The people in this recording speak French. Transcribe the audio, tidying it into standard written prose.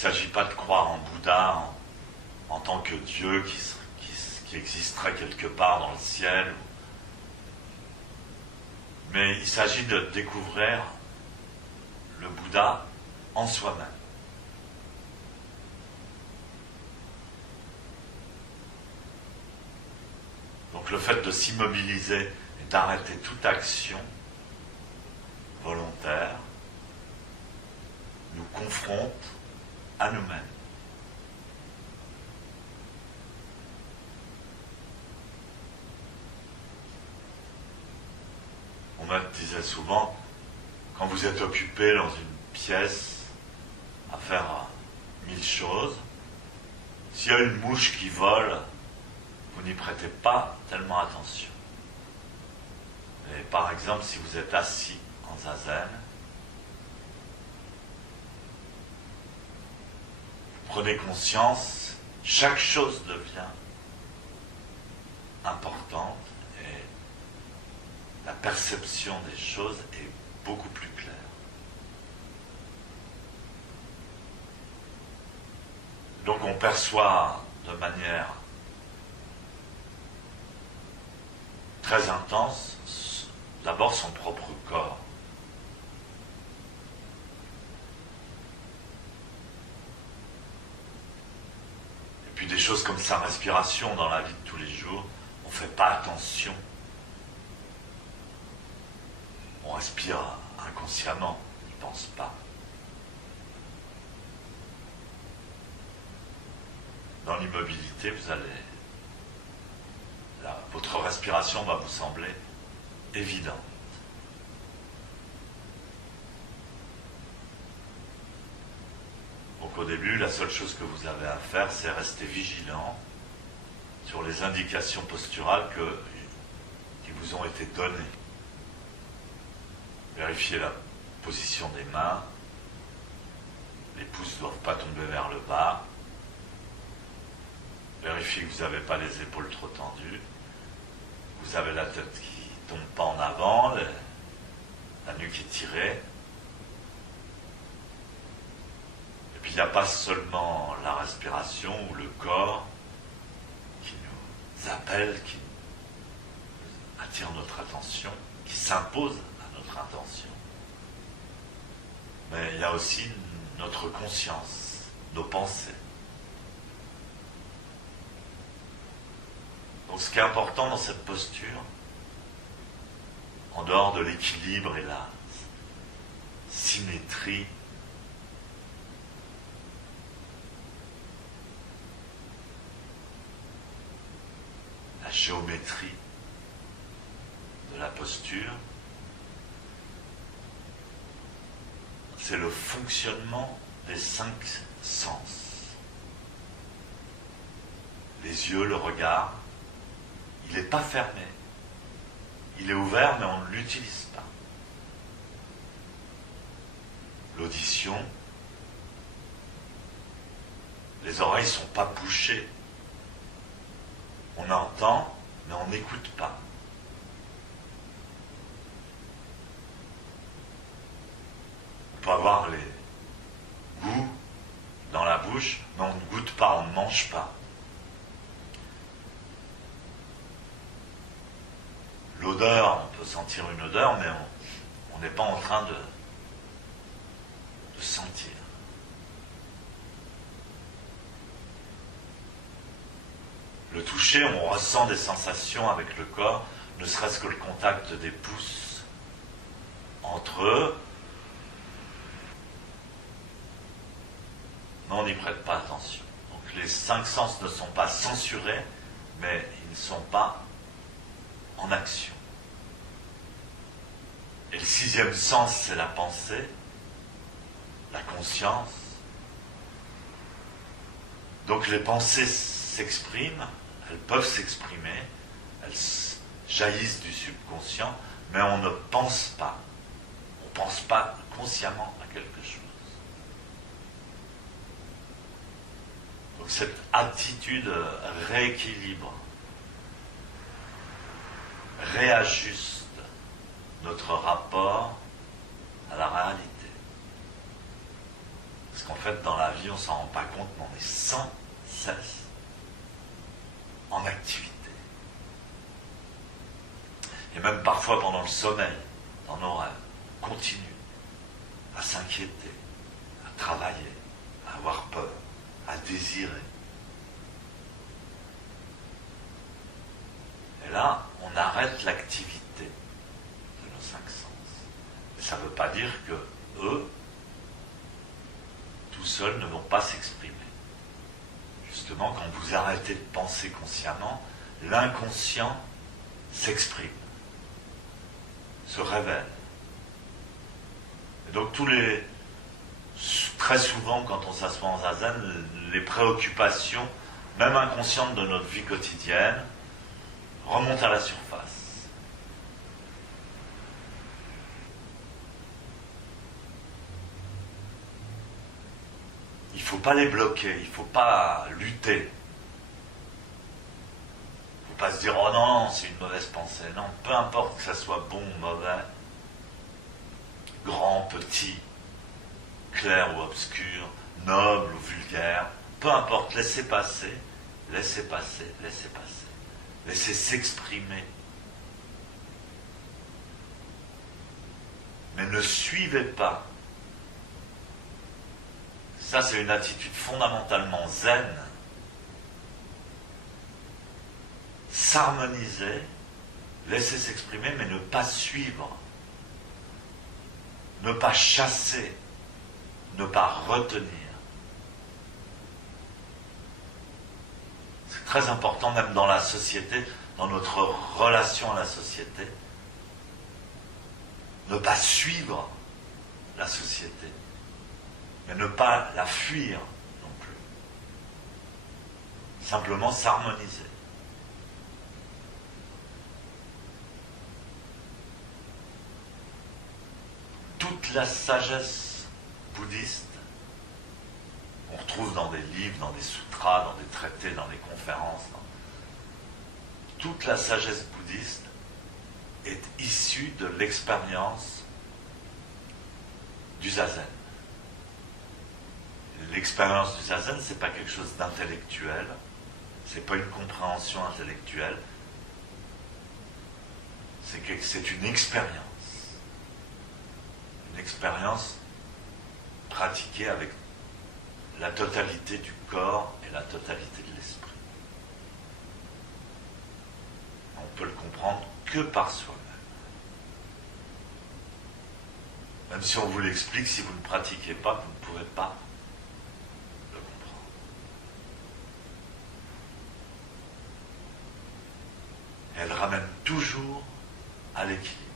s'agit pas de croire en Bouddha en tant que Dieu qui existerait quelque part dans le ciel, mais il s'agit de découvrir le Bouddha en soi-même. Donc le fait de s'immobiliser et d'arrêter toute action volontaire nous confronte à nous-mêmes. On me disait souvent, quand vous êtes occupé dans une pièce à faire 1000 choses, s'il y a une mouche qui vole, vous n'y prêtez pas tellement attention. Mais par exemple, si vous êtes assis en zazen, vous prenez conscience, chaque chose devient importante et la perception des choses est beaucoup plus claire. Donc on perçoit de manière très intense d'abord son propre corps. Et puis des choses comme sa respiration dans la vie de tous les jours, on ne fait pas attention. On respire inconsciemment, on n'y pense pas. Dans l'immobilité, vous allez... votre respiration va vous sembler évidente. Donc au début, la seule chose que vous avez à faire, c'est rester vigilant sur les indications posturales qui vous ont été données. Vérifiez la position des mains. Les pouces ne doivent pas tomber vers le bas. Vérifiez que vous n'avez pas les épaules trop tendues. Vous avez la tête qui ne tombe pas en avant, la nuque étirée. Et puis il n'y a pas seulement la respiration ou le corps qui nous appelle, qui attire notre attention, qui s'impose à notre attention. Mais il y a aussi notre conscience, nos pensées. Donc ce qui est important dans cette posture, en dehors de l'équilibre et la symétrie, la géométrie de la posture, c'est le fonctionnement des 5 sens. Les yeux, le regard, il n'est pas fermé. Il est ouvert, mais on ne l'utilise pas. L'audition, les oreilles ne sont pas bouchées. On entend, mais on n'écoute pas. On peut avoir les goûts dans la bouche, mais on ne goûte pas, on ne mange pas. L'odeur, on peut sentir une odeur, mais on n'est pas en train de sentir. Le toucher, on ressent des sensations avec le corps, ne serait-ce que le contact des pouces entre eux. Mais on n'y prête pas attention. Donc les 5 sens ne sont pas censurés, mais ils ne sont pas en action. Et le 6e sens, c'est la pensée, la conscience. Donc les pensées s'expriment, elles peuvent s'exprimer, elles jaillissent du subconscient, mais on ne pense pas. On ne pense pas consciemment à quelque chose. Donc cette attitude rééquilibre, réajuste notre rapport à la réalité. Parce qu'en fait, dans la vie, on s'en rend pas compte, mais on est sans cesse en activité. Et même parfois pendant le sommeil, dans nos rêves, on continue à s'inquiéter, à travailler, à avoir peur, à désirer. Et là, on arrête l'activité de nos cinq sens. Et ça ne veut pas dire que eux, tout seuls, ne vont pas s'exprimer. Justement, quand vous arrêtez de penser consciemment, l'inconscient s'exprime, se révèle. Et donc très souvent, quand on s'assoit en zazen, les préoccupations, même inconscientes de notre vie quotidienne, remontent à la surface. Il ne faut pas les bloquer, il ne faut pas lutter. Il ne faut pas se dire « Oh non, c'est une mauvaise pensée ». Non, peu importe que ça soit bon ou mauvais, grand, petit, clair ou obscur, noble ou vulgaire, peu importe, laissez passer, laissez passer, laissez passer. Laissez s'exprimer. Mais ne suivez pas. Ça, c'est une attitude fondamentalement zen. S'harmoniser, laisser s'exprimer, mais ne pas suivre. Ne pas chasser. Ne pas retenir. C'est très important, même dans la société, dans notre relation à la société. Ne pas suivre la société, mais ne pas la fuir non plus. Simplement s'harmoniser. Toute la sagesse bouddhiste, on retrouve dans des livres, dans des sutras, dans des traités, dans des conférences, toute la sagesse bouddhiste est issue de l'expérience du zazen. L'expérience du zazen, c'est pas quelque chose d'intellectuel, c'est pas une compréhension intellectuelle, c'est une expérience. Une expérience pratiquée avec la totalité du corps et la totalité de l'esprit. On peut le comprendre que par soi-même. Même si on vous l'explique, si vous ne pratiquez pas, vous ne pourrez pas le comprendre. Elle ramène toujours à l'équilibre.